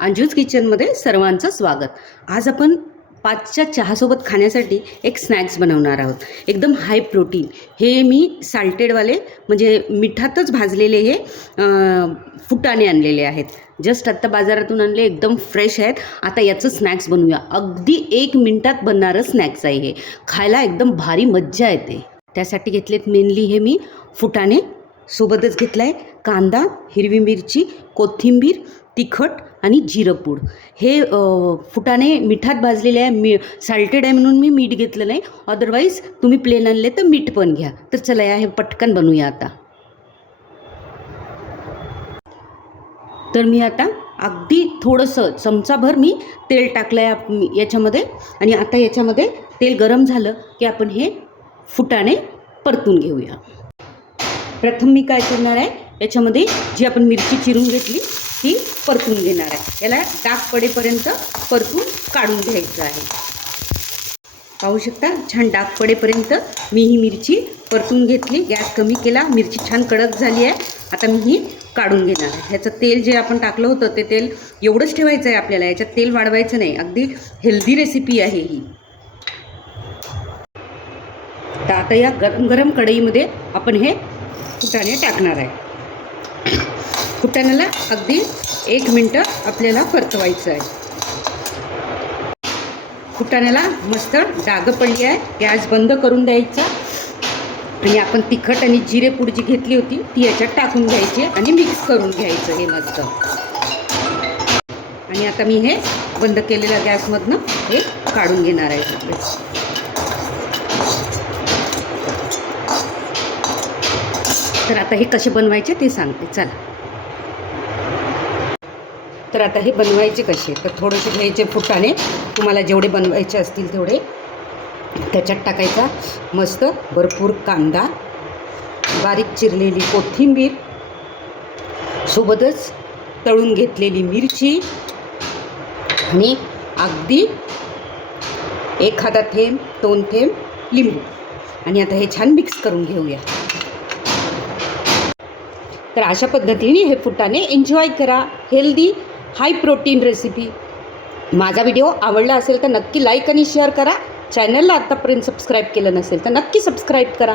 अंजूज किचनमध्ये सर्वांचं स्वागत। आज आपण 5च्या चहासोबत खाण्यासाठी एक स्नॅक्स बनवणार आहोत। एकदम हाय प्रोटीन। हे मी साल्टेडवाले म्हणजे मिठातच भाजलेले हे फुटाणे आणलेले आहेत। जस्ट आत्ता बाजारातून आणले, एकदम फ्रेश आहेत। आता याचं स्नॅक्स बनवूया। अगदी 1 मिनिटात बनणारं स्नॅक्स आहे हे। खायला एकदम भारी मज्जा येते। त्यासाठी घेतलेत मेनली हे मी फुटाणे, सोबतच घेतला आहे कांदा, हिरवी मिरची, कोथिंबीर, तिखट आणि जिरपूड। हे फुटाणे मिठात भाजलेले आहे। साल्टेड आहे म्हणून मी मीठ घेतलं नाही, अदरवाईज तुम्ही प्लेन आणले तर मीठ पण घ्या। तर चला हे पटकन बनवूया आता। तर मी आता अगदी थोडंसं चमचाभर मी तेल टाकलं आहे याच्यामध्ये, आणि आता याच्यामध्ये तेल गरम झालं की आपण हे फुटाणे परतून घेऊया। प्रथम मी काय करणार आहे, याच्यामध्ये जी आपण मिरची चिरून घेतली ती परतून घेणार आहे। याला डाग पडेपर्यंत परतून काढून घ्यायचं आहे। पाहू शकता, छान डाग पडेपर्यंत मी ही मिरची परतून घेतली। गॅस कमी केला, मिरची छान कडक झाली आहे। आता मी ही काढून घेणार आहे। ह्याचं तेल जे आपण टाकलं होतं ते तेल एवढंच ठेवायचं आहे आपल्याला, याच्यात तेल वाढवायचं नाही। अगदी हेल्दी रेसिपी आहे ही। तर आता या गरम गरम कढईमध्ये आपण हे फुटाणे टाकणार आहे। फुटाण्याला अगदी 1 मिनटं आपल्याला परतवायचं आहे। फुटाण्याला मस्त डाग पडली आहे। गॅस बंद करून द्यायचा, आणि आपण तिखट आणि जिरेपूड जी घेतली होती ती याच्यात टाकून घ्यायची आणि मिक्स करून घ्यायचं हे मस्त। आणि आता मी हे बंद केलेल्या गॅसमधनं हे काढून घेणार आहे। तर आता हे कसे बनवायचे ते सांगते, चला। तर आता हे बनवायचे कसे, तर थोडेसे घ्यायचे फुटाणे, तुम्हाला जेवढे बनवायचे असतील तेवढे त्याच्यात टाकायचा। मस्त भरपूर कांदा, बारीक चिरलेली कोथिंबीर, सोबतच तळून घेतलेली मिरची, आणि अगदी 1 थेंब 2 थेंब लिंबू। आणि आता हे छान मिक्स करून घेऊया। तर अशा पद्धतीने हे फुटाणे एन्जॉय करा। Healthy high protein recipe. माझा व्हिडिओ आवडला असेल तर नक्की लाईक आणि शेअर करा। चॅनलला आत्तापर्यंत सबस्क्राईब केलं नसेल तर नक्की सबस्क्राईब करा।